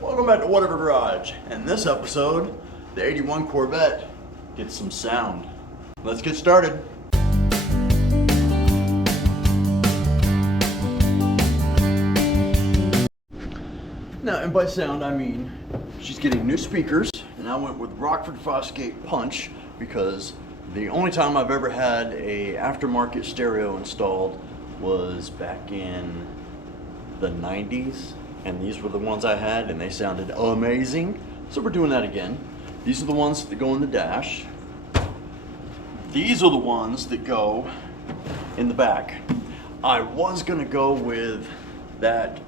Welcome back to Whatever Garage. And this episode, the 81 Corvette gets some sound. Let's get started. Now, and by sound, I mean she's getting new speakers, and I went with Rockford Fosgate Punch because the only time I've ever had a aftermarket stereo installed was back in the 90s, and these were the ones I had, and they sounded amazing. So we're doing that again. These are the ones that go in the dash. These are the ones that go in the back. I was gonna go with that.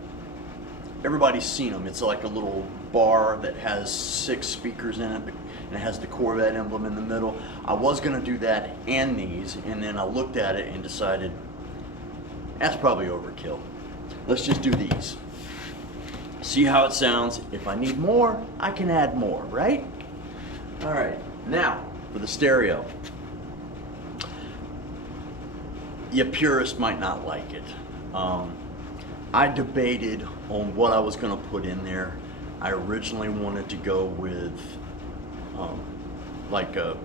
Everybody's seen them. It's like a little bar that has 6 speakers in it, and it has the Corvette emblem in the middle. I was gonna do that and these, and then I looked at it and decided that's probably overkill. Let's just do these. See how it sounds. If I need more, I can add more, right? All right, now for the stereo. You purists might not like it. I debated on what I was gonna put in there. I originally wanted to go with like a,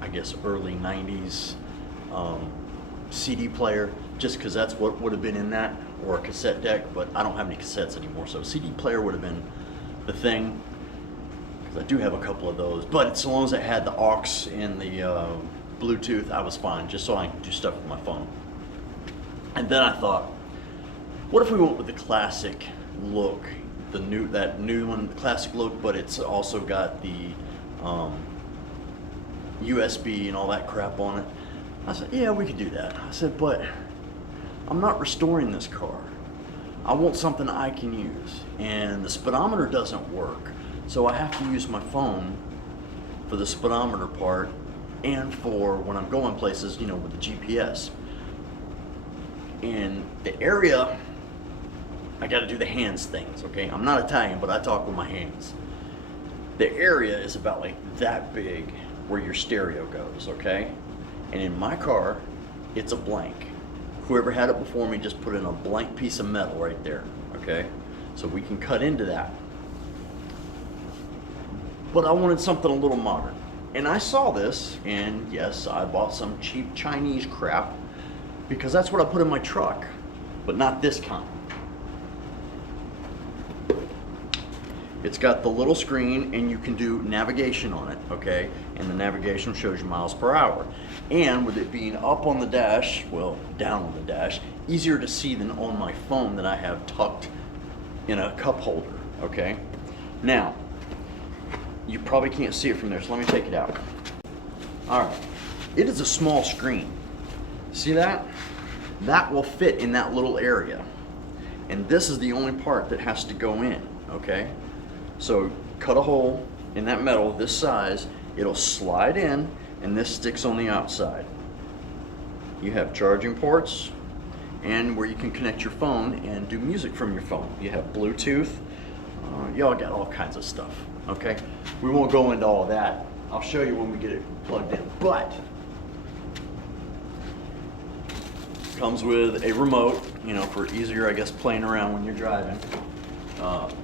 I guess, early 90s CD player, just because that's what would have been in that, or a cassette deck, but I don't have any cassettes anymore, so CD player would have been the thing, because I do have a couple of those, but so long as it had the aux and the Bluetooth, I was fine, just so I can do stuff with my phone. And then I thought, what if we went with the classic look, that new one, the classic look, but it's also got the USB and all that crap on it. I said, yeah, we could do that. I said, but I'm not restoring this car. I want something I can use, and the speedometer doesn't work, so I have to use my phone for the speedometer part and for when I'm going places, you know, with the GPS. In the area, I got to do the hands things, okay? I'm not Italian, but I talk with my hands. The area is about like that big where your stereo goes, okay? And in my car, it's a blank. Whoever had it before me just put in a blank piece of metal right there, okay? So we can cut into that. But I wanted something a little modern. And I saw this, and yes, I bought some cheap Chinese crap because that's what I put in my truck, but not this kind. It's got the little screen, and you can do navigation on it, okay? And the navigation shows you miles per hour. And with it being up on the dash, well, down on the dash, easier to see than on my phone that I have tucked in a cup holder, okay? Now, you probably can't see it from there, so let me take it out. All right, it is a small screen. See that? That will fit in that little area. And this is the only part that has to go in, okay? So cut a hole in that metal this size, it'll slide in, and this sticks on the outside. You have charging ports and where you can connect your phone and do music from your phone. You have Bluetooth, y'all got all kinds of stuff, okay? We won't go into all that. I'll show you when we get it plugged in, but comes with a remote, you know, for easier, I guess, playing around when you're driving.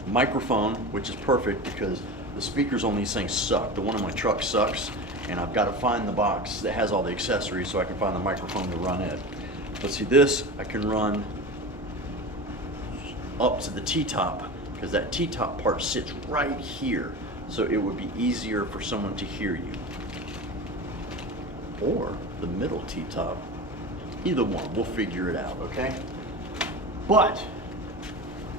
Microphone, which is perfect because the speakers on these things suck. The one in my truck sucks, and I've got to find the box that has all the accessories so I can find the microphone to run it. But see, this I can run up to the T-top because that T-top part sits right here, so it would be easier for someone to hear you. Or the middle T-top. Either one, we'll figure it out, okay? But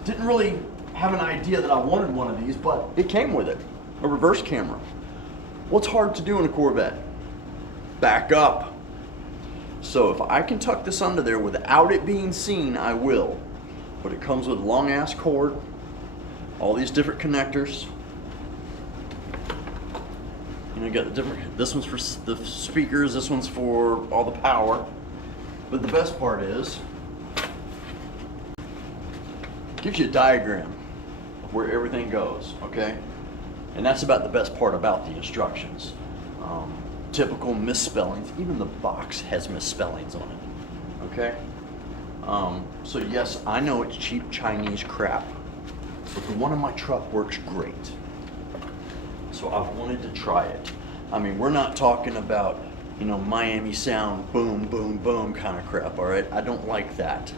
didn't really have an idea that I wanted one of these, but it came with it, a reverse camera. What's hard to do in a Corvette? Back up. So if I can tuck this under there without it being seen, I will. But it comes with a long ass cord, all these different connectors. And I got the different, this one's for the speakers, this one's for all the power. But the best part is, it gives you a diagram of where everything goes, okay? And that's about the best part about the instructions. Typical misspellings, even the box has misspellings on it, okay? So yes, I know it's cheap Chinese crap, but the one in my truck works great. So I wanted to try it. I mean, we're not talking about, you know, Miami sound, boom, boom, boom kind of crap, all right? I don't like that.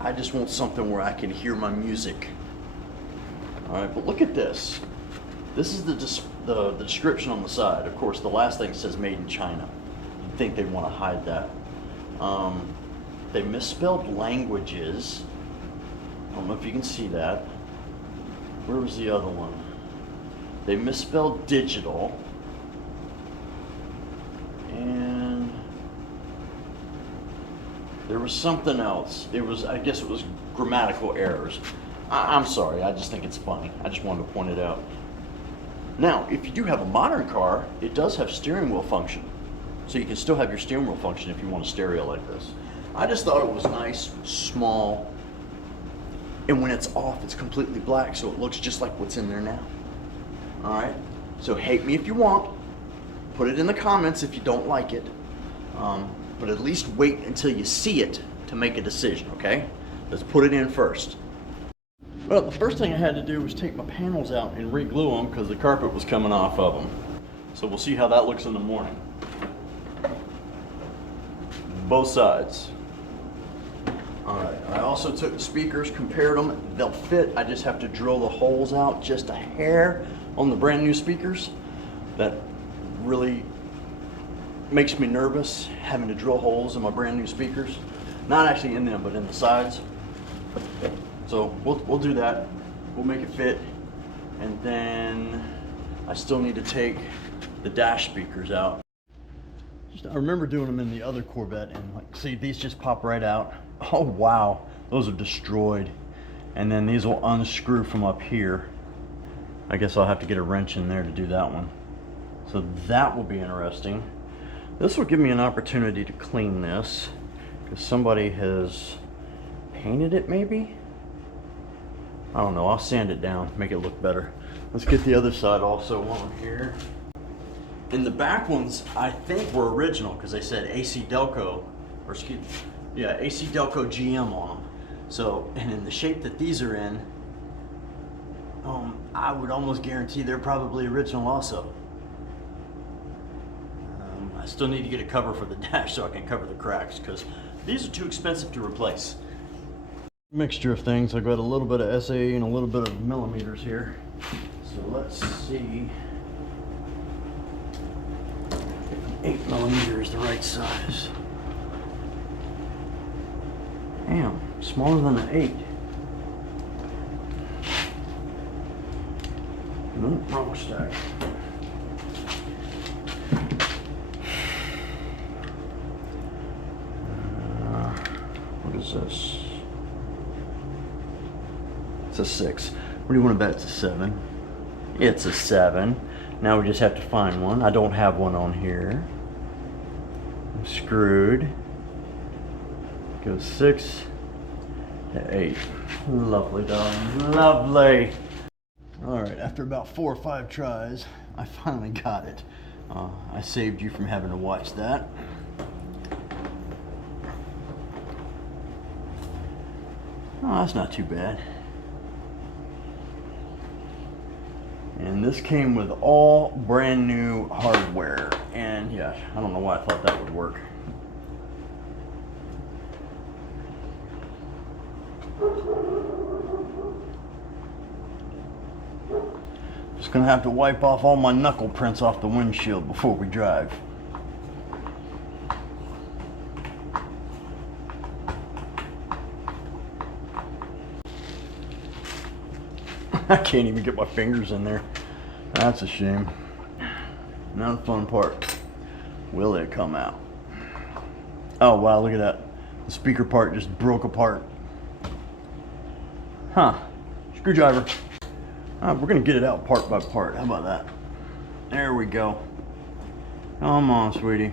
I just want something where I can hear my music. All right, but look at this. This is the description on the side. Of course, the last thing says made in China. You'd think they'd want to hide that. They misspelled languages. I don't know if you can see that. Where was the other one? They misspelled digital. And there was something else. I guess it was grammatical errors. I'm sorry, I just think it's funny. I just wanted to point it out. Now, if you do have a modern car, it does have steering wheel function. So you can still have your steering wheel function if you want a stereo like this. I just thought it was nice, small, and when it's off, it's completely black, so it looks just like what's in there now. All right, so hate me if you want. Put it in the comments if you don't like it. But at least wait until you see it to make a decision, okay? Let's put it in first. Well, the first thing I had to do was take my panels out and re-glue them because the carpet was coming off of them. So we'll see how that looks in the morning. Both sides. All right, I also took the speakers, compared them. They'll fit. I just have to drill the holes out just a hair on the brand new speakers. That really makes me nervous, having to drill holes in my brand new speakers. Not actually in them, but in the sides. So we'll do that. We'll make it fit. And then I still need to take the dash speakers out. I remember doing them in the other Corvette, and like, see, these just pop right out. Oh wow, those are destroyed. And then these will unscrew from up here. I guess I'll have to get a wrench in there to do that one. So that will be interesting. This will give me an opportunity to clean this because somebody has painted it maybe? I don't know, I'll sand it down, make it look better. Let's get the other side also while I'm here. And the back ones, I think were original because they said AC Delco, or excuse me, yeah, AC Delco GM on them. So, and in the shape that these are in, I would almost guarantee they're probably original also. I still need to get a cover for the dash so I can cover the cracks because these are too expensive to replace. Mixture of things. I got a little bit of SA and a little bit of millimeters here. So let's see if 8 millimeter is the right size. Damn, smaller than an 8. Nope, wrong stack. What is this? It's a 6. What do you want to bet it's a 7? It's a 7. Now we just have to find one. I don't have one on here. I'm screwed. Goes 6 to 8. Lovely, darling. Lovely. Alright, after about 4 or 5 tries, I finally got it. I saved you from having to watch that. Oh, that's not too bad. And this came with all brand new hardware. And yeah, I don't know why I thought that would work. Just gonna have to wipe off all my knuckle prints off the windshield before we drive. I can't even get my fingers in there. That's a shame. Now the fun part. Will it come out? Oh wow, look at that. The speaker part just broke apart. Huh. Screwdriver. We're gonna get it out part by part. How about that? There we go. Come on, sweetie.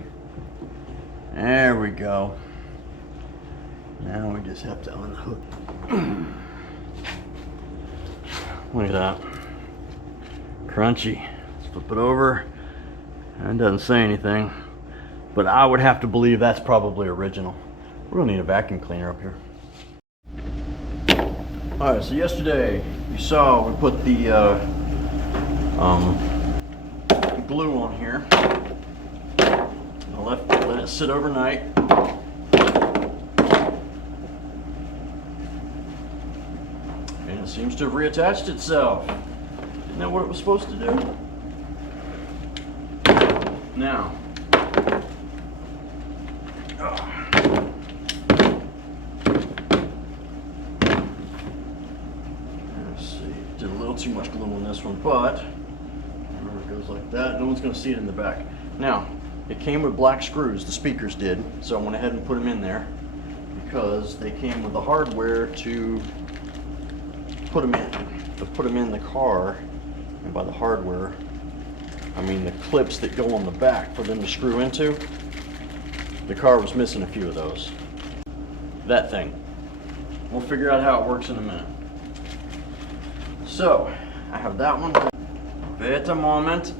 There we go. Now we just have to unhook. Look at that. Crunchy. Let's flip it over. And it doesn't say anything. But I would have to believe that's probably original. We're gonna need a vacuum cleaner up here. Alright, so yesterday you saw we put the glue on here. I let it sit overnight. And it seems to have reattached itself. Isn't that what it was supposed to do? Now, let's see, did a little too much glue on this one, but remember it goes like that. No one's going to see it in the back. Now, it came with black screws, the speakers did, so I went ahead and put them in there because they came with the hardware to put them in the car, and by the hardware, I mean the clips that go on the back for them to screw into. The car was missing a few of those. That thing. We'll figure out how it works in a minute. So, I have that one. Wait a moment.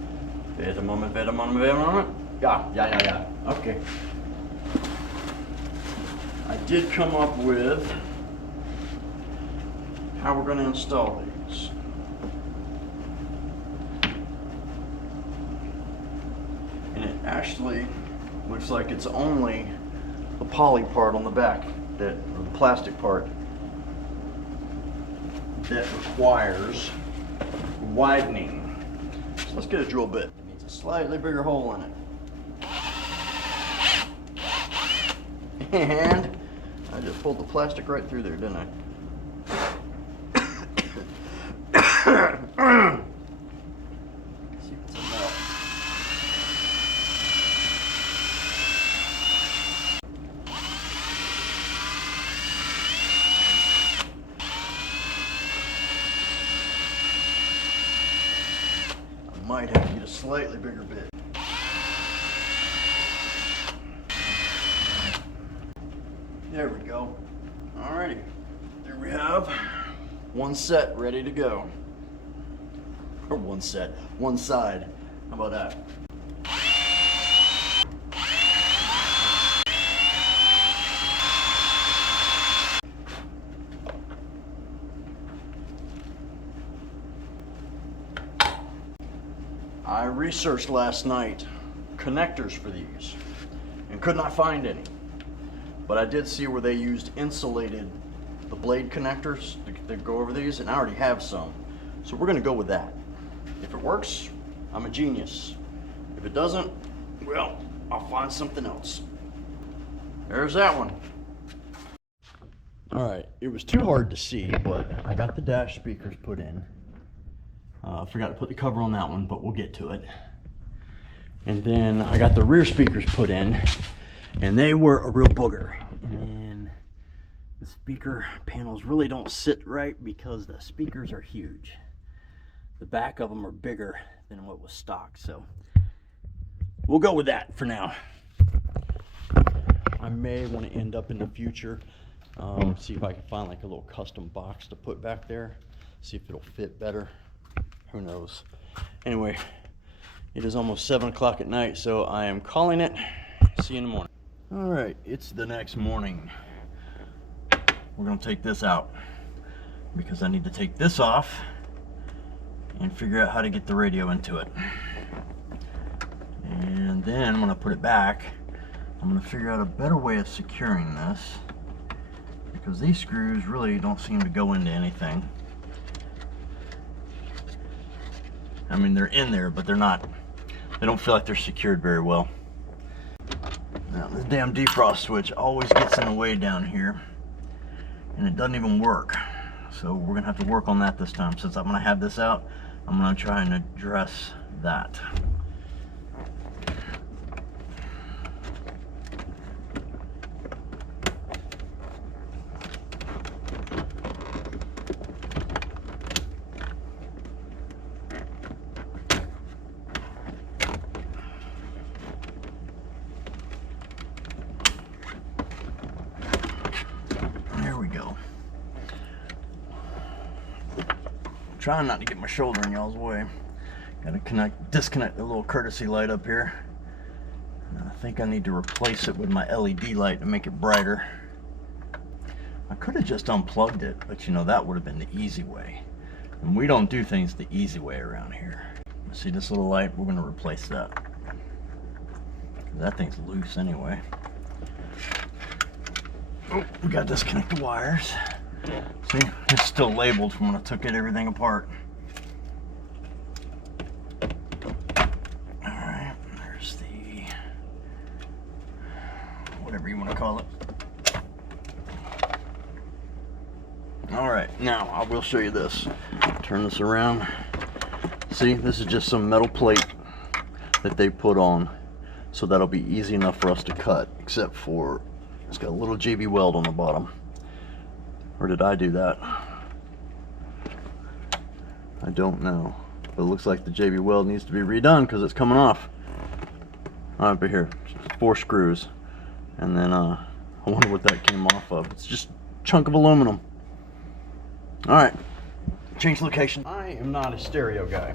Wait a moment, wait a moment, wait a moment. Yeah. Okay. I did come up with how we're going to install these. And it actually looks like it's only the poly part on the back, or the plastic part, that requires widening. So let's get a drill bit. It needs a slightly bigger hole in it. And I just pulled the plastic right through there, didn't I? See if it's enough. I might have to get a slightly bigger bit. There we go. Alrighty, there we have one set ready to go. Or one side. How about that? I researched last night connectors for these and could not find any. But I did see where they used insulated, the blade connectors that go over these, and I already have some. So we're gonna go with that. If it works, I'm a genius. If it doesn't, well, I'll find something else. There's that one. All right, it was too hard to see, but I got the dash speakers put in. I forgot to put the cover on that one, but we'll get to it. And then I got the rear speakers put in, and they were a real booger. And the speaker panels really don't sit right because the speakers are huge. The back of them are bigger than what was stock, so we'll go with that for now. I may want to end up in the future, see if I can find like a little custom box to put back there, see if it'll fit better. Who knows? Anyway, it is almost 7 o'clock at night, so I am calling it. See you in the morning. All right, it's the next morning. We're gonna take this out because I need to take this off and figure out how to get the radio into it. And then when I put it back, I'm gonna figure out a better way of securing this because these screws really don't seem to go into anything. I mean, they're in there, but they don't feel like they're secured very well. Now, this damn defrost switch always gets in the way down here, and it doesn't even work. So we're gonna have to work on that this time. Since I'm gonna have this out, I'm gonna try and address that. Trying not to get my shoulder in y'all's way. Gotta disconnect the little courtesy light up here. And I think I need to replace it with my LED light to make it brighter. My Could have just unplugged it, but you know, that would have been the easy way. And we don't do things the easy way around here. See this little light? We're going to replace that. That thing's loose anyway. Oh, we got to disconnect the wires. See, it's still labeled from when I took everything apart. Alright, there's the, whatever you want to call it. Alright, now I will show you this. Turn this around. See, this is just some metal plate that they put on, so that'll be easy enough for us to cut, except for it's got a little JB weld on the bottom. Or did I do that? I don't know. But it looks like the JB weld needs to be redone because it's coming off. Alright, but here, 4 screws. And then I wonder what that came off of. It's just a chunk of aluminum. Alright, change location. I am not a stereo guy.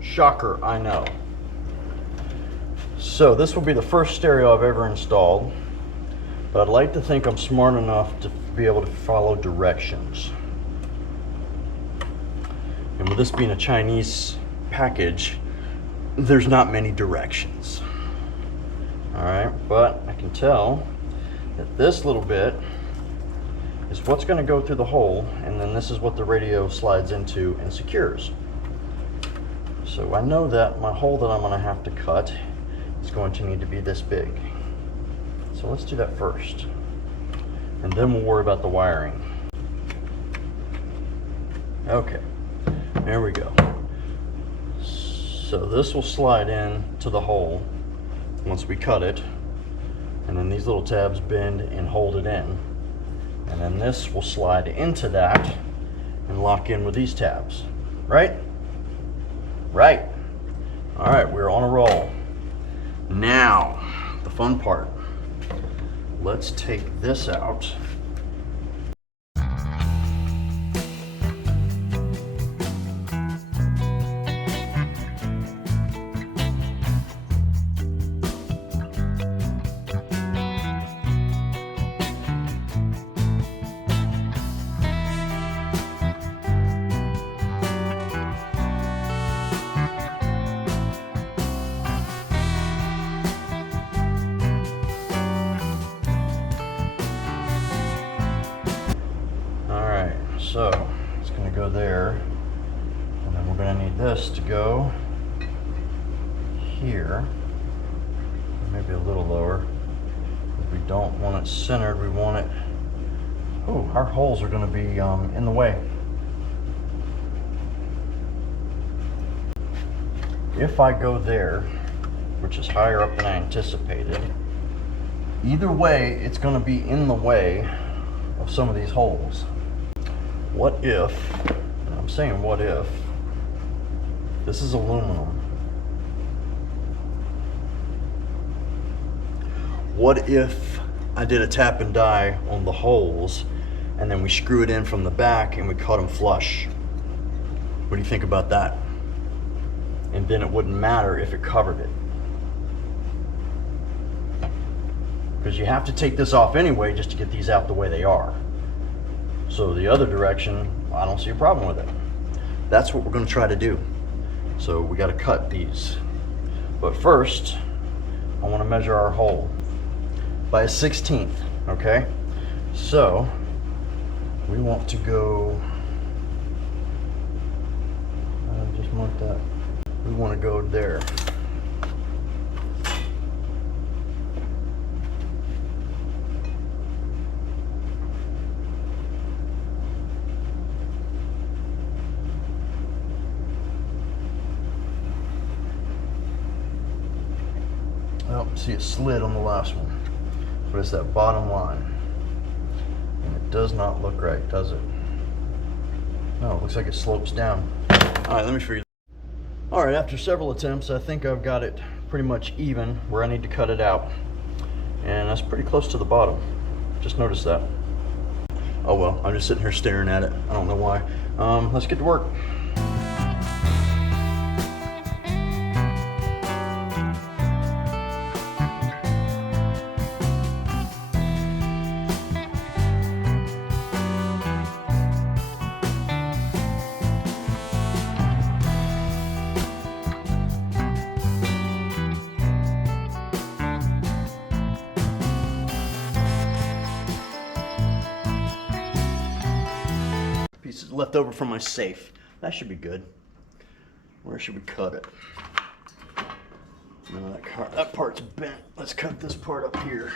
Shocker, I know. So this will be the first stereo I've ever installed, but I'd like to think I'm smart enough to be able to follow directions. And with this being a Chinese package, there's not many directions. Alright, but I can tell that this little bit is what's going to go through the hole, and then this is what the radio slides into and secures. So I know that my hole that I'm going to have to cut is going to need to be this big. So let's do that first, and then we'll worry about the wiring. Okay, there we go. So this will slide in to the hole once we cut it, and then these little tabs bend and hold it in. And then this will slide into that and lock in with these tabs. Right? Right. All right, we're on a roll. Now, the fun part. Let's take this out. So it's going to go there, and then we're going to need this to go here, maybe a little lower. If we don't want it centered, we want it, oh, our holes are going to be in the way. If I go there, which is higher up than I anticipated, either way it's going to be in the way of some of these holes. What if, and I'm saying what if, this is aluminum. What if I did a tap and die on the holes, and then we screw it in from the back and we cut them flush? What do you think about that? And then it wouldn't matter if it covered it. Because you have to take this off anyway just to get these out the way they are. So the other direction, I don't see a problem with it. That's what we're going to try to do. So we got to cut these. But first, I want to measure our hole by a 1/16, okay? So we want to go, just mark that. We want to go there. Oh, see, it slid on the last one, but it's that bottom line, and it does not look right, does it? No, it looks like it slopes down. All right, let me show you. All right, after several attempts, I think I've got it pretty much even where I need to cut it out, and that's pretty close to the bottom. Just noticed that. Oh well, I'm just sitting here staring at it. I don't know why. Let's get to work. pieces left over from my safe. That should be good. Where should we cut it? No, that part's bent. Let's cut this part up here.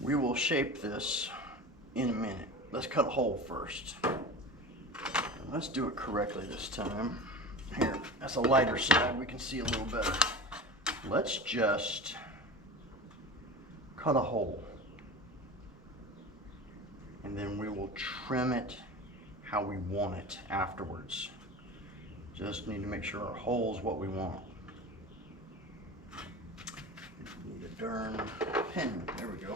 We will shape this in a minute. Let's cut a hole first. Let's do it correctly this time. Here, that's a lighter side. We can see a little better. Let's just cut a hole. And then we will trim it how we want it afterwards. Just need to make sure our hole is what we want. Need a darn pin. There we go.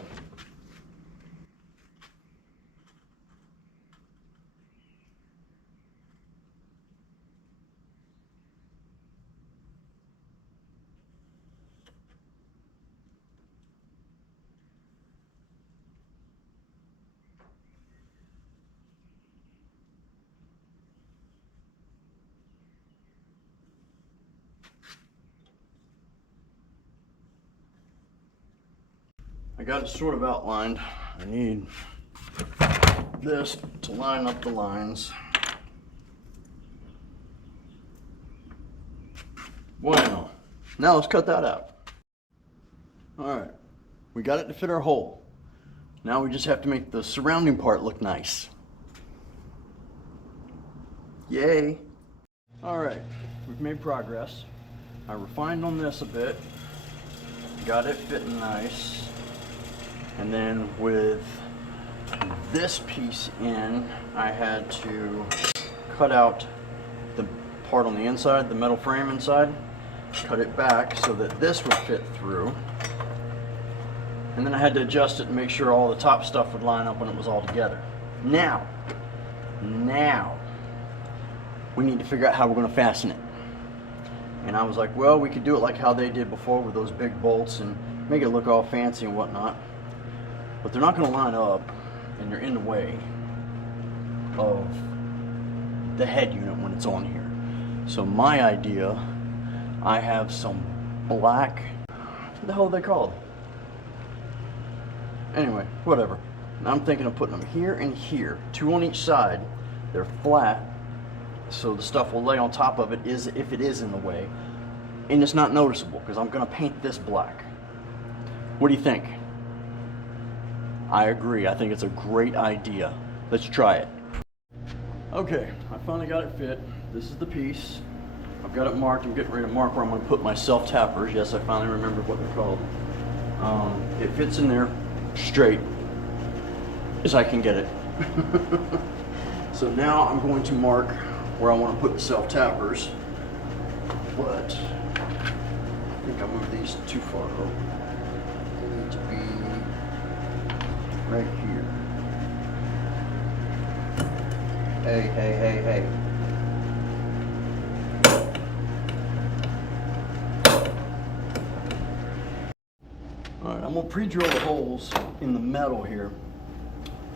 I got it sort of outlined. I need this to line up the lines. Bueno, now let's cut that out. Alright, we got it to fit our hole. Now we just have to make the surrounding part look nice. Yay! Alright, we've made progress. I refined on this a bit. Got it fitting nice. And then with this piece in, I had to cut out the part on the inside, the metal frame inside, cut it back so that this would fit through. And then I had to adjust it and make sure all the top stuff would line up when it was all together. Now, we need to figure out how we're going to fasten it. And I was like, well, we could do it like how they did before with those big bolts and make it look all fancy and whatnot. But they're not going to line up, and they're in the way of the head unit when it's on here. So my idea, I have some black, what the hell are they called? Anyway, whatever. I'm thinking of putting them here and here, 2 on each side. They're flat, so the stuff will lay on top of it if it is in the way. And it's not noticeable, because I'm going to paint this black. What do you think? I agree. I think it's a great idea. Let's try it. Okay, I finally got it fit. This is the piece. I've got it marked. I'm getting ready to mark where I'm going to put my self-tappers. Yes, I finally remembered what they're called. It fits in there straight as I can get it. So now I'm going to mark where I want to put the self-tappers. But I think I moved these too far over. They need to be right here. Hey. Alright, I'm going to pre-drill the holes in the metal here,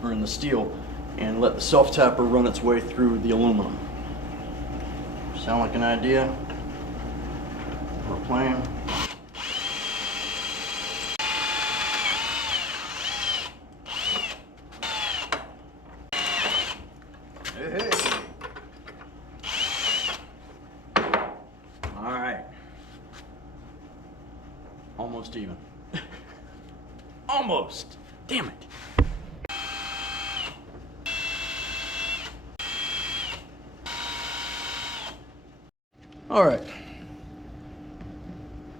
or in the steel, and let the self-tapper run its way through the aluminum. Sound like an idea? Or a plan? Hey. Alright. Almost even. Almost. Damn it. Alright.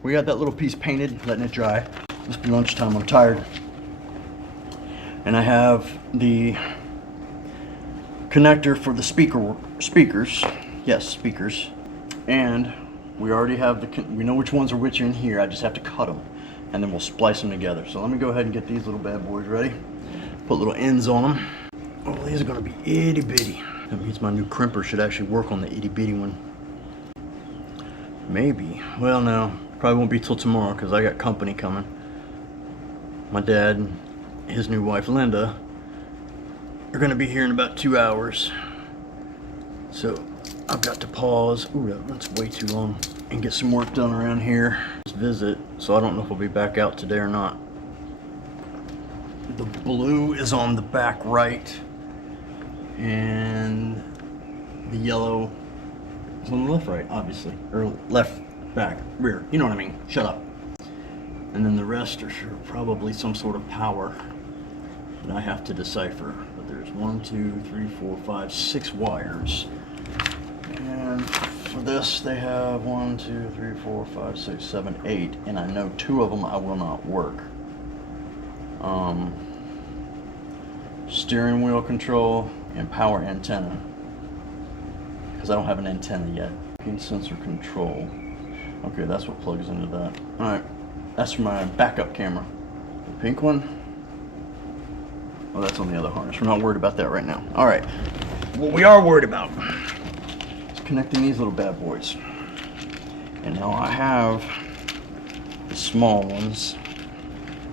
We got that little piece painted, letting it dry. Must be lunchtime, I'm tired. And I have the connector for the speakers. Yes, speakers. And we already have we know which ones are which in here. I just have to cut them. and then we'll splice them together. So let me go ahead and get these little bad boys ready. Put little ends on them. Oh, these are gonna be itty bitty. That means my new crimper should actually work on the itty bitty one. Maybe. Well, no, probably won't be till tomorrow because I got company coming. My dad and his new wife Linda are gonna be here in about 2 hours. So I've got to pause. Ooh, that's way too long. And get some work done around here. Visit. So I don't know if we'll be back out today or not. The blue is on the back right, and the yellow is on the left right, obviously, or left back rear. You know what I mean? Shut up. And then the rest are sure probably some sort of power that I have to decipher. But there's 1, 2, 3, 4, 5, 6 wires. And for this, they have 1, 2, 3, 4, 5, 6, 7, 8, and I know 2 of them I will not work. Steering wheel control and power antenna, because I don't have an antenna yet. Pin sensor control. Okay, that's what plugs into that. All right, that's for my backup camera. The pink one. Oh, that's on the other harness. We're not worried about that right now. All right, what we are worried about is connecting these little bad boys. And now I have the small ones.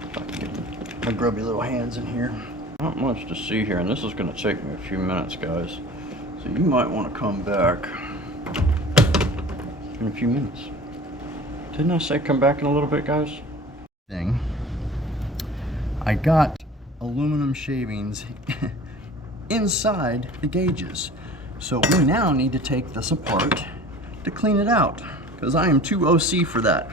If I can get my grubby little hands in here. Not much to see here, and this is going to take me a few minutes, guys. So you might want to come back in a few minutes. Didn't I say come back in a little bit, guys? I got aluminum shavings inside the gauges. So we now need to take this apart to clean it out, because I am too OC for that.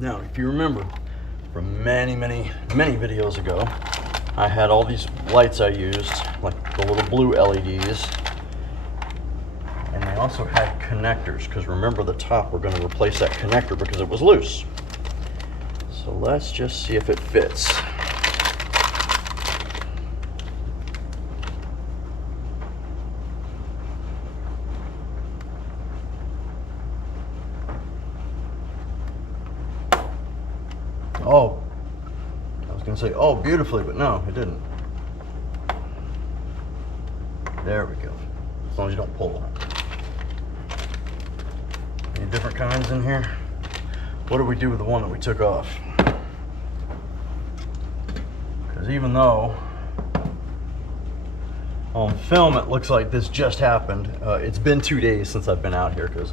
Now, if you remember from many videos ago, I had all these lights I used, like the little blue LEDs, and they also had connectors, because remember the top, we're going to replace that connector because it was loose. So let's just see if it fits. Oh, I was going to say, oh, beautifully, but no, it didn't. There we go. As long as you don't pull it. Any different kinds in here? What do we do with the one that we took off? Because even though on film it looks like this just happened, it's been 2 days since I've been out here because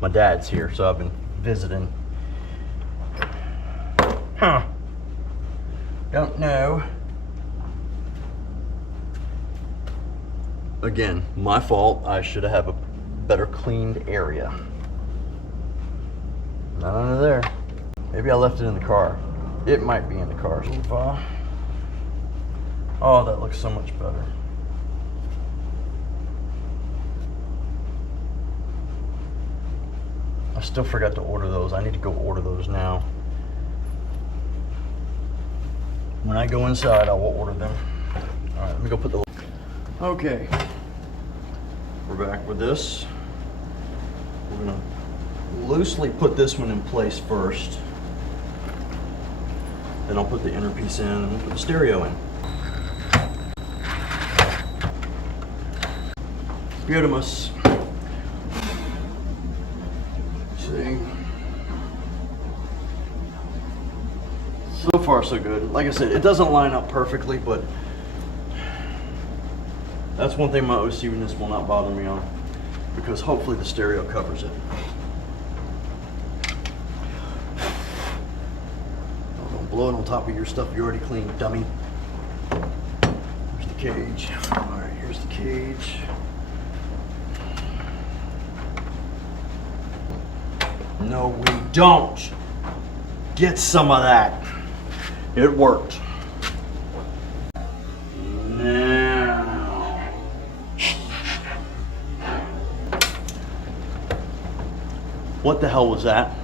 my dad's here, so I've been visiting. Huh. Don't know. Again, my fault. I should have a better cleaned area. Not under there. Maybe I left it in the car. It might be in the car. Oh, that looks so much better. I still forgot to order those. I need to go order those now. When I go inside, I will order them. All right, let me go put the... Okay. We're back with this. We're gonna loosely put this one in place first. Then I'll put the inner piece in and we'll put the stereo in. Beautimus. See. So far, so good. Like I said, it doesn't line up perfectly, but that's one thing my OC-ness will not bother me on, because hopefully the stereo covers it. Oh, don't blow it on top of your stuff you already cleaned, dummy. There's the cage. All right, here Here's the cage. No, we don't. Get some of that. It worked. Now. What the hell was that?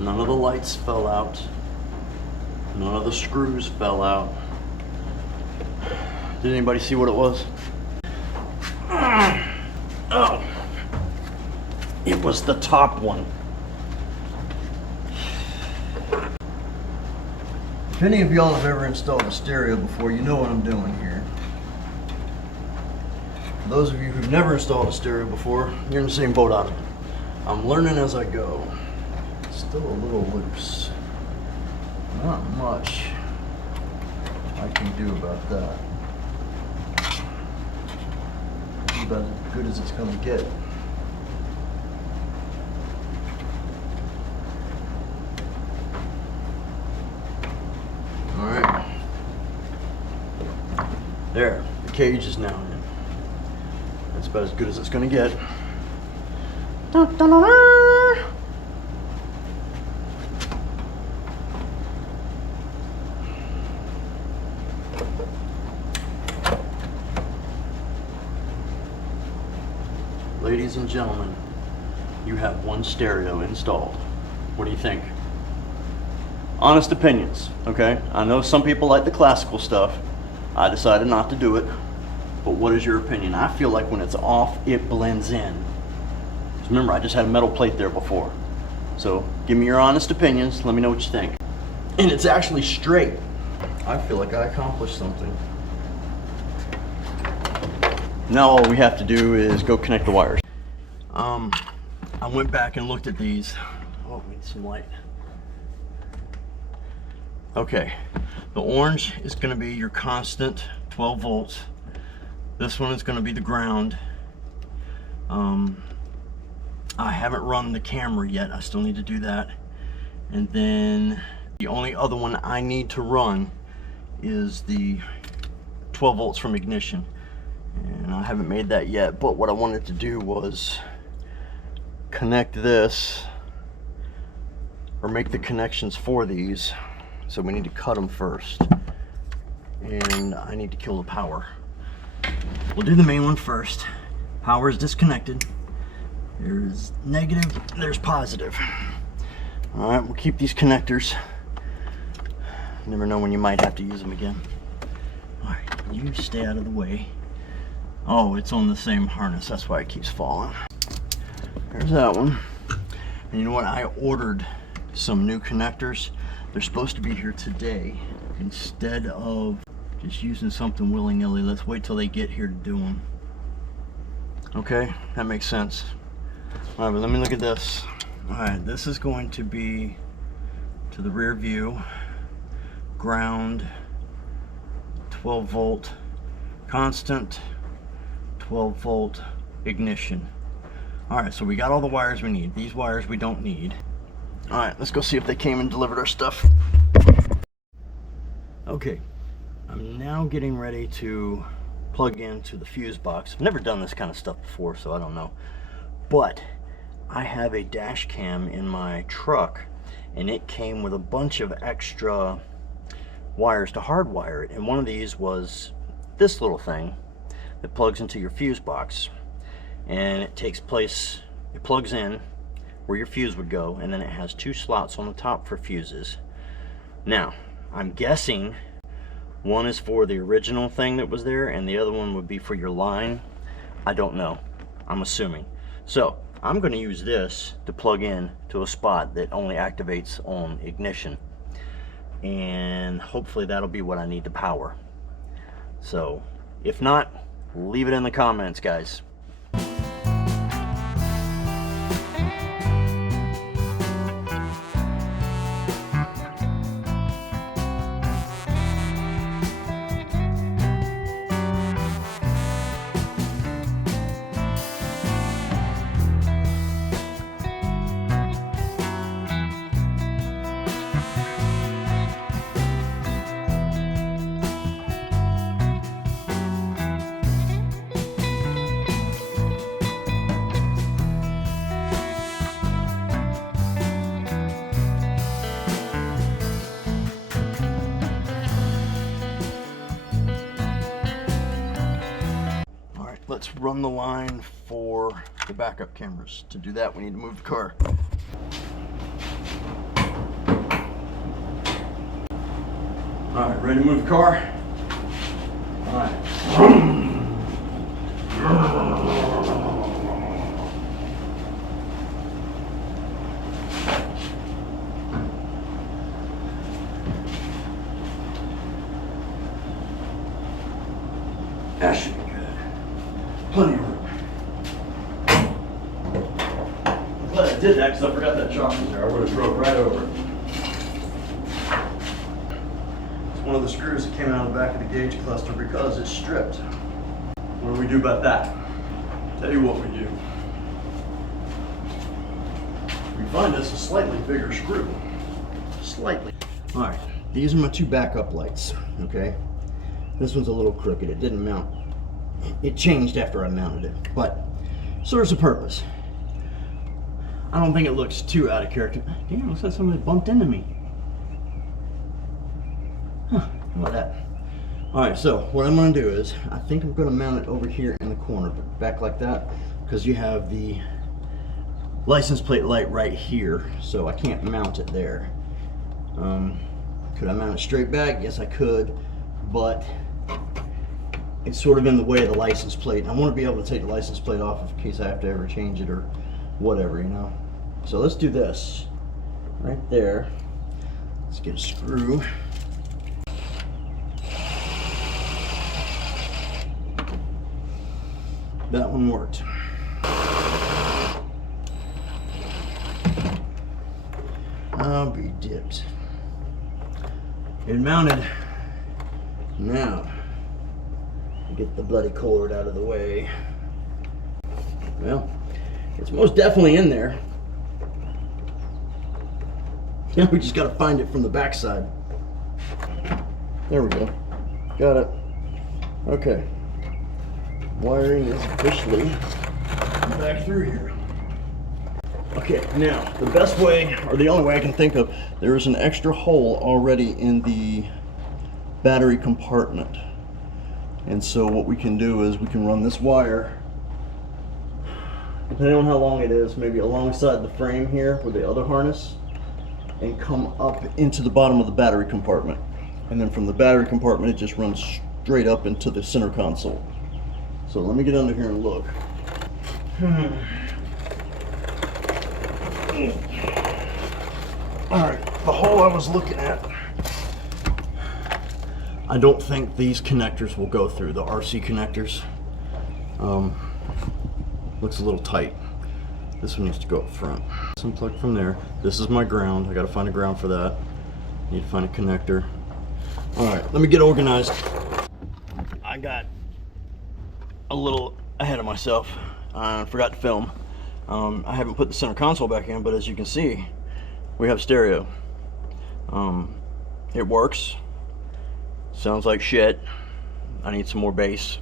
None of the lights fell out. None of the screws fell out. Did anybody see what it was? Oh, it was the top one. If any of y'all have ever installed a stereo before, you know what I'm doing here. For those of you who've never installed a stereo before, you're in the same boat I'm in. I'm learning as I go. Still a little loose. Not much I can do about that. It's about as good as it's gonna get. All right. There, the cage is now in. That's about as good as it's gonna get. Ladies and gentlemen, you have one stereo installed. What do you think? Honest opinions, okay? I know some people like the classical stuff. I decided not to do it. But what is your opinion? I feel like when it's off, it blends in. Just remember, I just had a metal plate there before. So give me your honest opinions. Let me know what you think. And it's actually straight. I feel like I accomplished something. Now all we have to do is go connect the wires. I went back and looked at these. Oh, we need some light. Okay, the orange is going to be your constant 12 volts. This one is going to be the ground. I haven't run the camera yet. I still need to do that. And then the only other one I need to run is the 12 volts from ignition. And I haven't made that yet, but what I wanted to do was connect this, or make the connections for these. So we need to cut them first, and I need to kill the power. We'll do the main one first. Power is disconnected. There's negative, there's positive. All right, we'll keep these connectors. Never know when you might have to use them again. All right, you stay out of the way. Oh, it's on the same harness. That's why it keeps falling. There's that one. And you know what? I ordered some new connectors. They're supposed to be here today. Instead of just using something willy-nilly, let's wait till they get here to do them. Okay, that makes sense. All right, but let me look at this. All right, this is going to be to the rear view, ground, 12 volt, constant, 12 volt ignition. All right, so we got all the wires we need. These wires we don't need. All right, let's go see if they came and delivered our stuff. Okay, I'm now getting ready to plug into the fuse box. I've never done this kind of stuff before, so I don't know. But I have a dash cam in my truck, and it came with a bunch of extra wires to hardwire it. And one of these was this little thing that plugs into your fuse box. And it plugs in where your fuse would go, and then it has two slots on the top for fuses. Now, I'm guessing one is for the original thing that was there, and the other one would be for your line. I don't know. I'm assuming. So, I'm going to use this to plug in to a spot that only activates on ignition. And hopefully that'll be what I need to power. So, if not, leave it in the comments, guys. let's run the line for the backup cameras. To do that, we need to move the car. All right, ready to move the car? All right. That should be good. Plenty of room. I'm glad I did that because I forgot that chalk was there. I would have drove right over it. It's one of the screws that came out of the back of the gauge cluster because it's stripped. What do we do about that? Tell you what we do. We find us a slightly bigger screw. Slightly. All right, these are my two backup lights, okay? This one's a little crooked. It didn't mount. It changed after I mounted it, but serves a purpose. I don't think it looks too out of character. Damn, it looks like somebody bumped into me. Huh, how about that? All right, so what I'm gonna do is, I think I'm gonna mount it over here in the corner, back like that, because you have the license plate light right here, so I can't mount it there. Could I mount it straight back? Yes, I could, but it's sort of in the way of the license plate. I want to be able to take the license plate off in case I have to ever change it or whatever, you know. So let's do this right there. Let's get a screw. That one worked. I'll be dipped. It mounted. Now, get the bloody cord out of the way. Well, it's most definitely in there. Now we just gotta find it from the backside. There we go. Got it. Okay. Wiring is officially back through here. Okay, now, the best way, or the only way I can think of, there is an extra hole already in the battery compartment. And so what we can do is we can run this wire, depending on how long it is, maybe alongside the frame here with the other harness, and come up into the bottom of the battery compartment. And then from the battery compartment, it just runs straight up into the center console. So let me get under here and look. All right, the hole I was looking at, I don't think these connectors will go through, the RC connectors. Looks a little tight. This one needs to go up front. This unplugged from there. This is my ground. I gotta find a ground for that. Need to find a connector. All right, let me get organized. I got a little ahead of myself. I forgot to film. I haven't put the center console back in, but as you can see, we have stereo. It works. Sounds like shit. I need some more bass.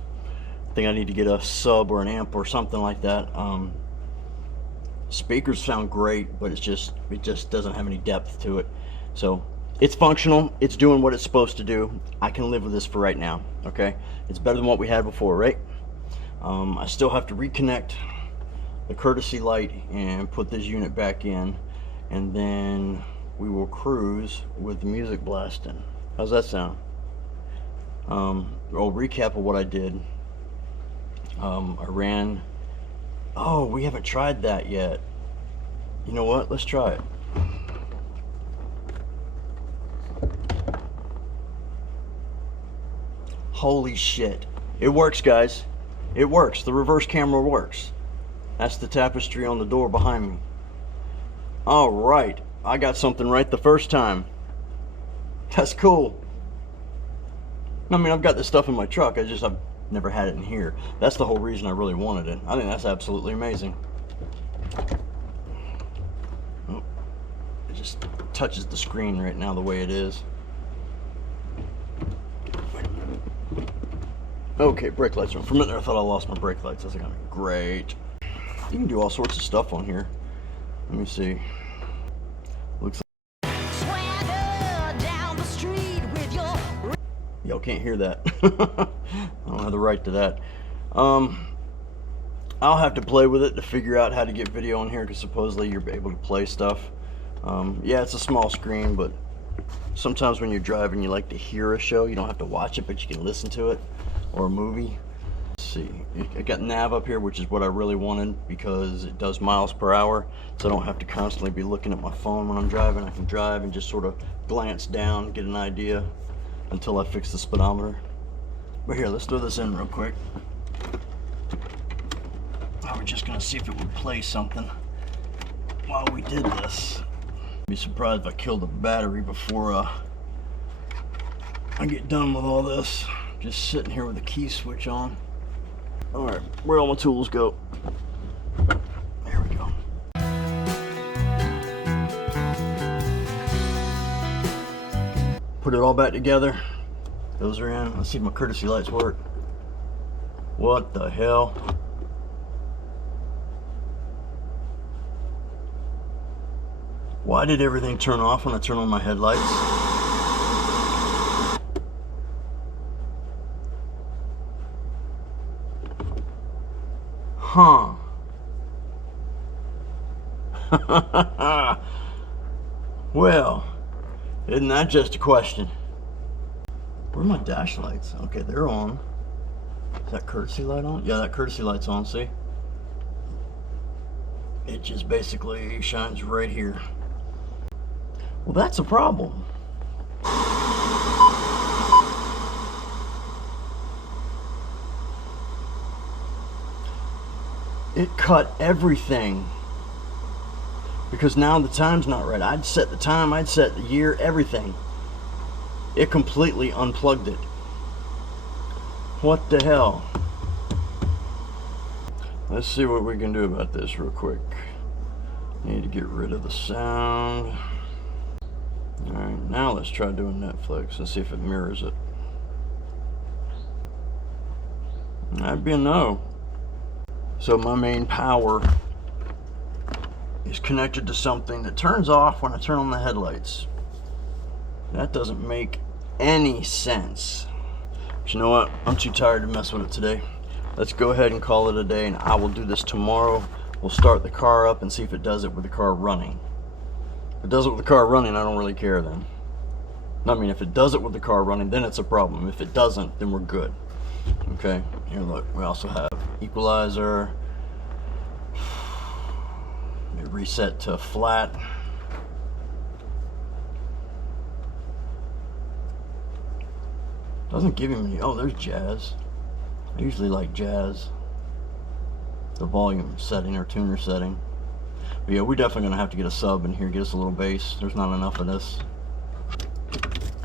I think I need to get a sub or an amp or something like that. Speakers sound great, but it just doesn't have any depth to it. So it's functional. It's doing what it's supposed to do. I can live with this for right now. Okay, it's better than what we had before, right? I still have to reconnect the courtesy light and put this unit back in, and then we will cruise with the music blasting. How's that sound? I'll recap of what I did. I ran. Oh, we haven't tried that yet. You know what? Let's try it. Holy shit. It works, guys. It works. The reverse camera works. That's the tapestry on the door behind me. All right. I got something right the first time. That's cool. I mean, I've got this stuff in my truck. I've never had it in here. That's the whole reason I really wanted it. I think that's absolutely amazing. Oh, it just touches the screen right now the way it is. Okay, brake lights are on. For a minute I thought I lost my brake lights. That's gonna be great. You can do all sorts of stuff on here. Let me see. Looks like down the street with y'all can't hear that. I don't have the right to that. I'll have to play with it to figure out how to get video on here, because supposedly you're able to play stuff. Yeah, it's a small screen, but sometimes when you're driving you like to hear a show. You don't have to watch it, but you can listen to it, or a movie. Let's see, I got nav up here, which is what I really wanted, because it does miles per hour, so I don't have to constantly be looking at my phone when I'm driving. I can drive and just sort of glance down, get an idea until I fix the speedometer. But here, let's throw this in real quick. I was just gonna see if it would play something while we did this. I'd be surprised if I killed the battery before I get done with all this. Just sitting here with the key switch on. All right, where'd all my tools go? There we go. Put it all back together. Those are in. Let's see if my courtesy lights work. What the hell? Why did everything turn off when I turn on my headlights? Huh. Well, isn't that just a question? Where are my dash lights? Okay, they're on. Is that courtesy light on? Yeah, that courtesy light's on, see? It just basically shines right here. Well, that's a problem. It cut everything. Because now the time's not right. I'd set the time, I'd set the year, everything. It completely unplugged it. What the hell? Let's see what we can do about this real quick. Need to get rid of the sound. Alright, now let's try doing Netflix. Let's see if it mirrors it. That'd be a no. So my main power is connected to something that turns off when I turn on the headlights. That doesn't make any sense. But you know what? I'm too tired to mess with it today. Let's go ahead and call it a day, and I will do this tomorrow. We'll start the car up and see if it does it with the car running. If it does it with the car running, I don't really care then. I mean, if it does it with the car running, then it's a problem. If it doesn't, then we're good. Okay, here look, we also have equalizer. It reset to flat. Doesn't give him any. Oh, there's jazz. I usually like jazz. The volume setting or tuner setting. But yeah, we're definitely gonna have to get a sub in here, get us a little bass. There's not enough of this.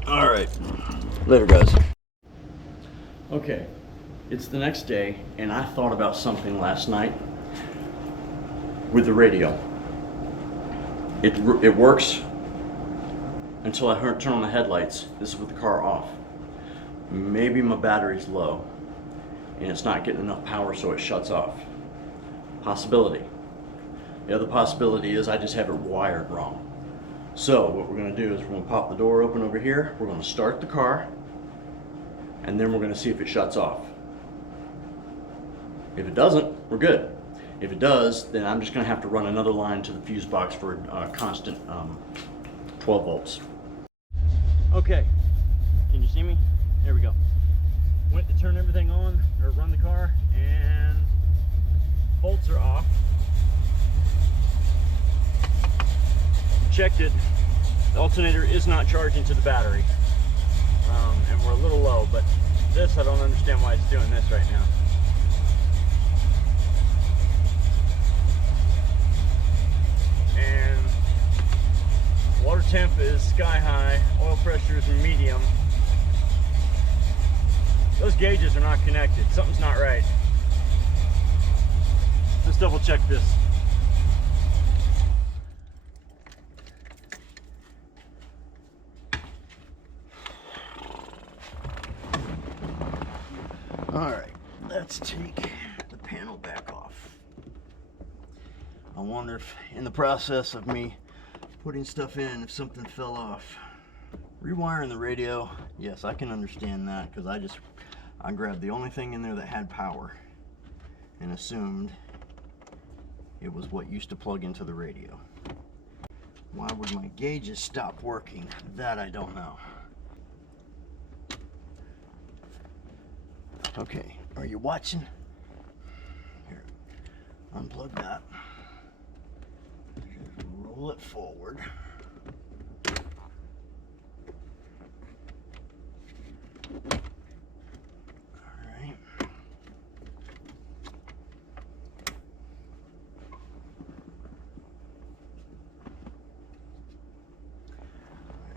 Alright. Later, guys. Okay. It's the next day, and I thought about something last night with the radio. It works until I turn on the headlights. This is with the car off. Maybe my battery's low and it's not getting enough power, so it shuts off. Possibility. The other possibility is I just have it wired wrong. So what we're going to do is we're going to pop the door open over here, we're going to start the car, and then we're going to see if it shuts off. If it doesn't, we're good. If it does, then I'm just going to have to run another line to the fuse box for constant 12 volts. Okay, can you see me? There we go. Went to turn everything on, or run the car, and bolts are off. Checked it. The alternator is not charging to the battery. And we're a little low, but this, I don't understand why it's doing this right now. And water temp is sky high, oil pressure is medium. Those gauges are not connected. Something's not right. Let's double check this. Alright, let's take the panel back off. I wonder if in the process of me putting stuff in, if something fell off. Rewiring the radio, yes, I can understand that, because I grabbed the only thing in there that had power. and assumed it was what used to plug into the radio. Why would my gauges stop working? That I don't know. Okay, are you watching? Here, unplug that. Just roll it forward. Alright.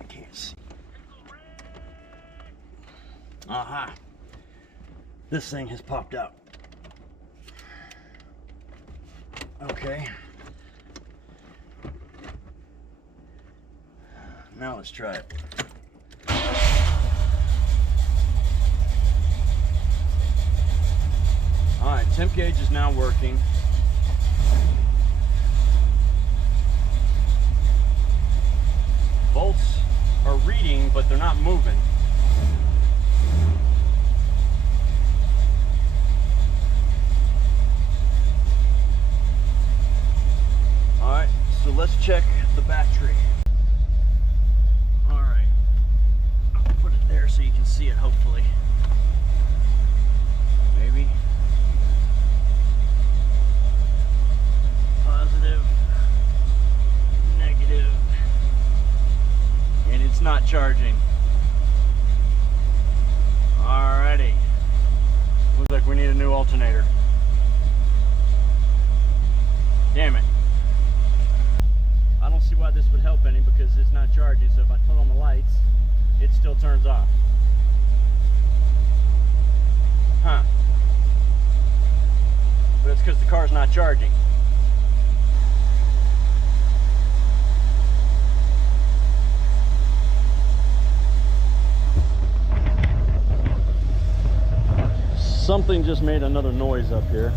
I can't see. Aha! This thing has popped out. Okay. Now let's try it. Alright, temp gauge is now working. Volts are reading, but they're not moving. Alright, so let's check the battery. Alright, I'll put it there so you can see it, hopefully. Maybe. Positive, negative, and it's not charging. Alrighty. Looks like we need a new alternator. Damn it. I don't see why this would help any because it's not charging, so if I turn on the lights, it still turns off. Huh. But it's because the car's not charging. Something just made another noise up here.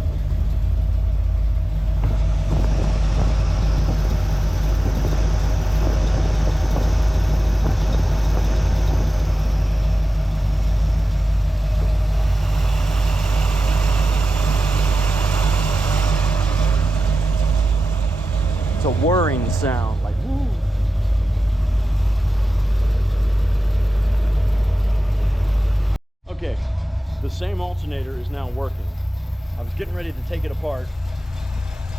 It's a whirring sound, like woo. Okay, the same alternator is now working. I was getting ready to take it apart.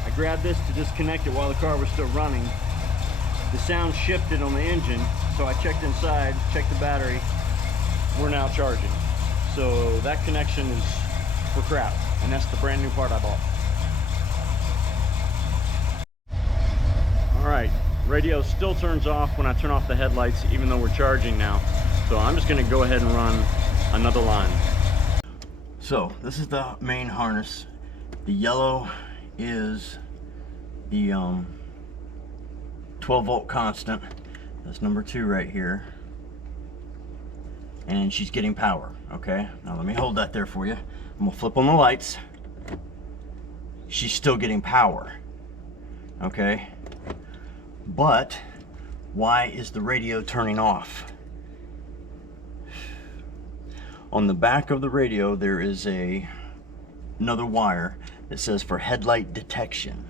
I grabbed this to disconnect it while the car was still running. The sound shifted on the engine, so I checked inside, checked the battery. We're now charging. So that connection is for crap, and that's the brand new part I bought. Alright, radio still turns off when I turn off the headlights, even though we're charging now. So I'm just going to go ahead and run another line. So this is the main harness. The yellow is the 12 volt constant. That's number 2 right here. And she's getting power. Okay, now let me hold that there for you. I'm gonna flip on the lights. She's still getting power. Okay, but why is the radio turning off? On the back of the radio there is another wire that says for headlight detection.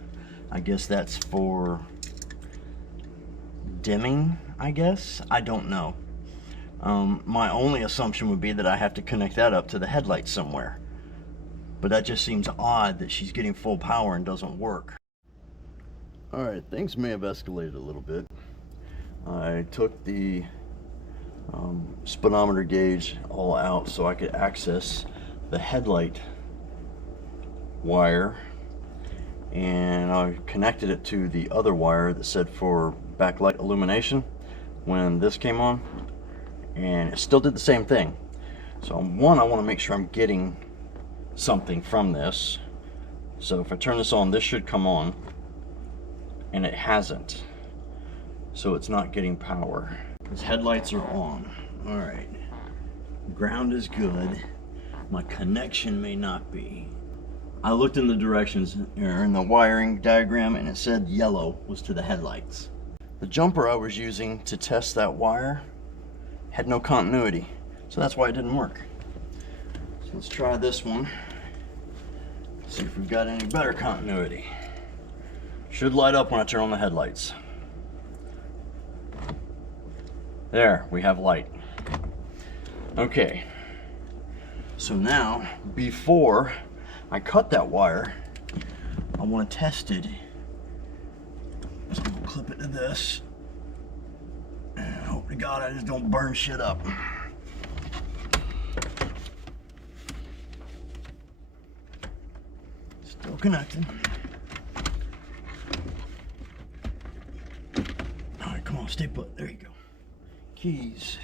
I guess that's for dimming, I guess? I don't know. My only assumption would be that I have to connect that up to the headlight somewhere. But that just seems odd that she's getting full power and doesn't work. Alright, things may have escalated a little bit. I took the speedometer gauge all out so I could access the headlight wire, and I connected it to the other wire that said for backlight illumination when this came on, and it still did the same thing. So one, I want to make sure I'm getting something from this. So if I turn this on, this should come on, and it hasn't, so it's not getting power. These headlights are on. Alright, ground is good. My connection may not be. I looked in the directions or in the wiring diagram, and it said yellow was to the headlights. The jumper I was using to test that wire had no continuity, so that's why it didn't work. So let's try this one. See if we've got any better continuity. Should light up when I turn on the headlights. There, we have light. Okay. So now, before I cut that wire, I want to test it. Just gonna clip it to this. And hope to God I just don't burn shit up. Still connected. Alright, come on, stay put. There you go. Keys.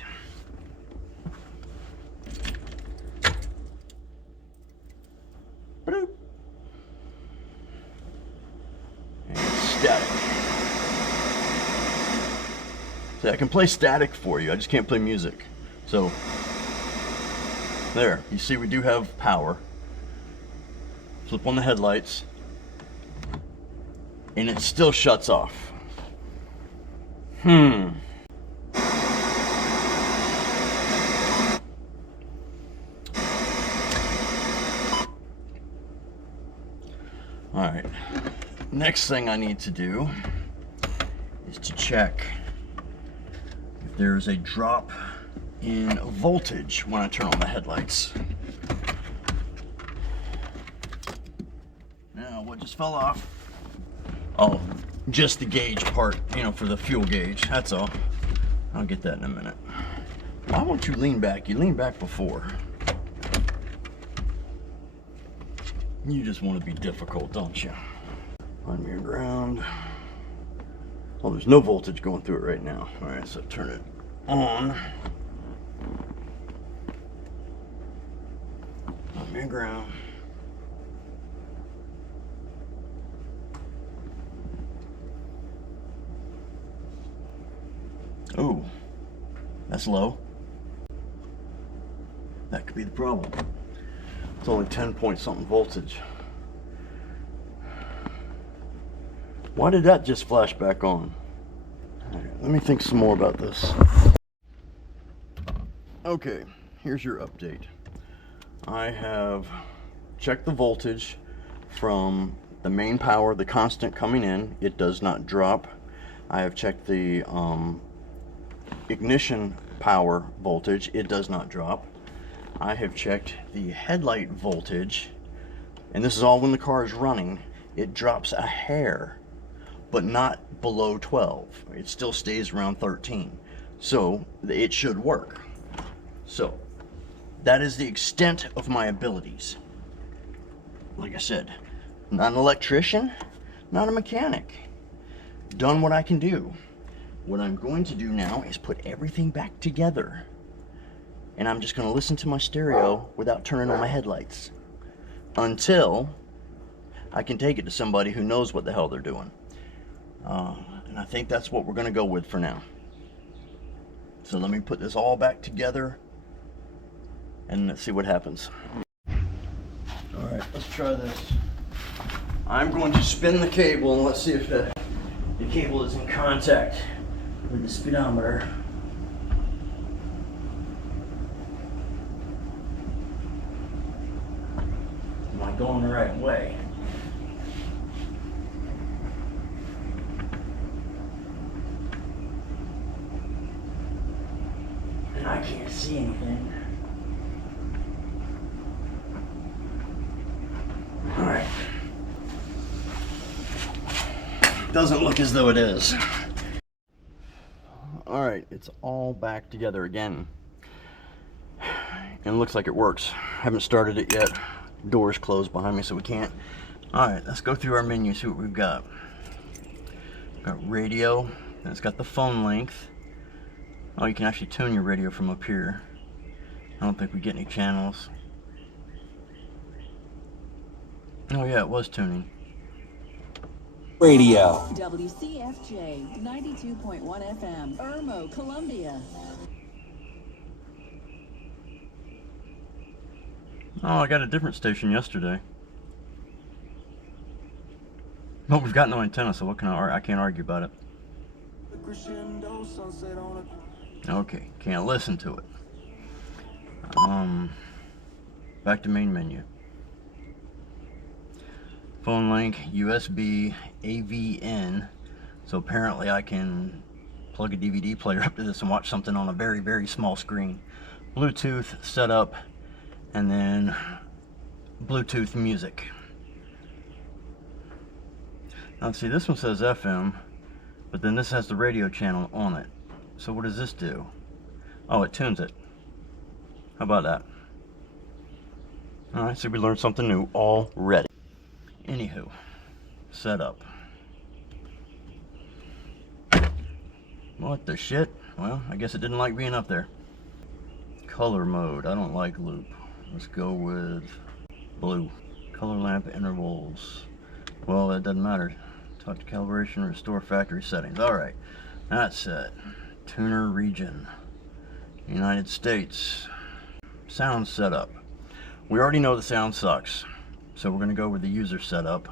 Bloop. And static. See, I can play static for you, I just can't play music. So, there, you see we do have power. Flip on the headlights, and it still shuts off. Alright, next thing I need to do is to check if there's a drop in voltage when I turn on the headlights. Now, what just fell off? Oh, just the gauge part, you know, for the fuel gauge, that's all. I'll get that in a minute. Why won't you lean back? You leaned back before. You just want to be difficult, don't you? Find your ground. Oh, there's no voltage going through it right now. All right, so turn it on. Find your ground. Oh, that's low. That could be the problem. It's only 10 point something voltage. Why did that just flash back on? All right, let me think some more about this. Okay, here's your update. I have checked the voltage from the main power, the constant coming in. It does not drop. I have checked the ignition power voltage. It does not drop. I have checked the headlight voltage, and this is all when the car is running. It drops a hair, but not below 12. It still stays around 13. So it should work. So that is the extent of my abilities. Like I said, not an electrician, not a mechanic. Done what I can do. What I'm going to do now is put everything back together. And I'm just going to listen to my stereo without turning on my headlights until I can take it to somebody who knows what the hell they're doing. And I think that's what we're going to go with for now. So let me put this all back together and let's see what happens. Alright, let's try this. I'm going to spin the cable and let's see if the cable is in contact with the speedometer. Am I going the right way? And I can't see anything. Alright. Doesn't look as though it is. Alright, it's all back together again. And it looks like it works. Haven't started it yet. Door's closed behind me, so we can't. Alright, let's go through our menu, see what we've got. Got radio, and it's got the phone length. Oh, you can actually tune your radio from up here. I don't think we get any channels. Oh yeah, it was tuning. Radio. WCFJ 92.1 FM, Irmo, Columbia. Oh, I got a different station yesterday. But we've got no antenna, so what can I can't argue about it. Okay, can't listen to it. Back to main menu. phone link, USB, AV-in. So apparently I can plug a DVD player up to this and watch something on a very, very small screen. Bluetooth setup, and then Bluetooth music. Now see, this one says FM, but then this has the radio channel on it. So what does this do? Oh, it tunes it. How about that? Alright, so we learned something new already. Anywho, setup. What the shit? Well, I guess it didn't like being up there. Color mode. I don't like loop. Let's go with blue. Color lamp intervals. Well, that doesn't matter. Talk to calibration, restore factory settings. Alright, that's set. Tuner region. United States. Sound setup. We already know the sound sucks, so we're going to go with the user setup.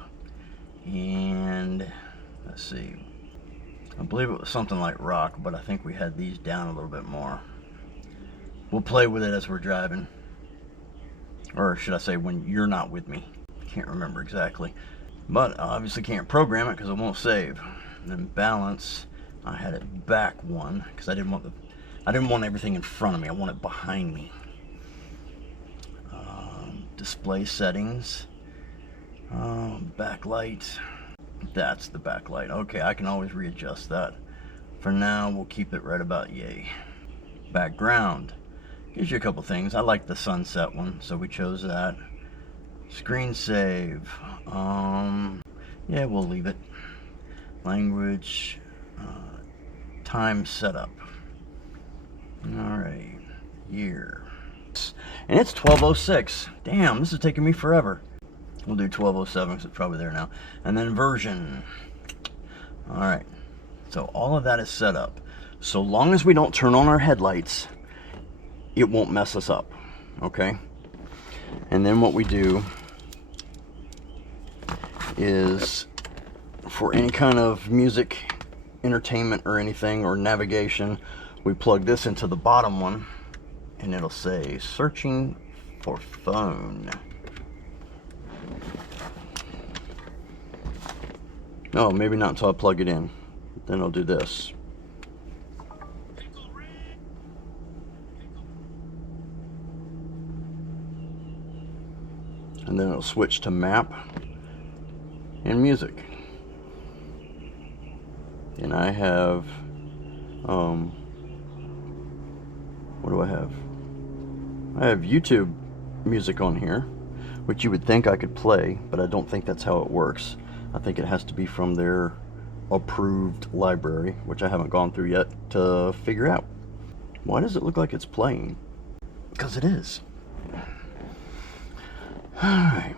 And let's see. I believe it was something like rock, but I think we had these down a little bit more. We'll play with it as we're driving. Or should I say when you're not with me. Can't remember exactly. But I obviously can't program it because it won't save. And then balance, I had it back one because I didn't want everything in front of me. I want it behind me. Display settings. Backlight. That's the backlight. Okay, I can always readjust that. For now, we'll keep it right about yay. Background. Gives you a couple things. I like the sunset one, so we chose that. Screen save. Yeah, we'll leave it. Language. Time setup. Alright. Year. And it's 12:06. Damn, this is taking me forever. We'll do 12:07 because it's probably there now. And then version. Alright. So all of that is set up. So long as we don't turn on our headlights, it won't mess us up. Okay? And then what we do is for any kind of music, entertainment or anything, or navigation, we plug this into the bottom one and it'll say searching for phone. No, maybe not until I plug it in. Then I'll do this. And then it'll switch to map and music. And I have, what do I have? I have YouTube music on here, which you would think I could play, but I don't think that's how it works. I think it has to be from their approved library, which I haven't gone through yet to figure out. Why does it look like it's playing? Because it is. Alright.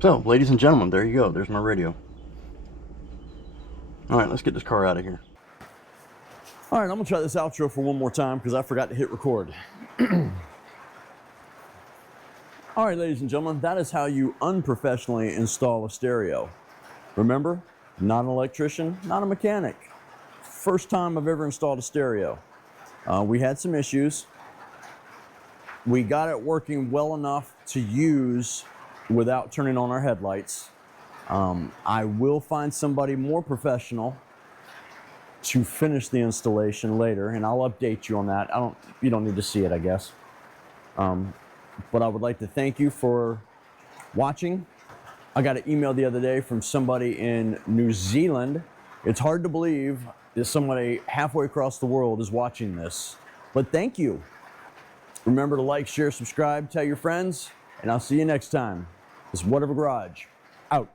So, ladies and gentlemen, there you go. There's my radio. Alright, let's get this car out of here. Alright, I'm going to try this outro for one more time because I forgot to hit record. Alright, ladies and gentlemen, that is how you unprofessionally install a stereo. Remember, not an electrician, not a mechanic. First time I've ever installed a stereo. We had some issues. We got it working well enough to use without turning on our headlights. I will find somebody more professional to finish the installation later, and I'll update you on that. You don't need to see it, I guess. But I would like to thank you for watching. I got an email the other day from somebody in New Zealand. It's hard to believe that somebody halfway across the world is watching this, but thank you. Remember to like, share, subscribe, tell your friends, and I'll see you next time. This is Whatever Garage, out.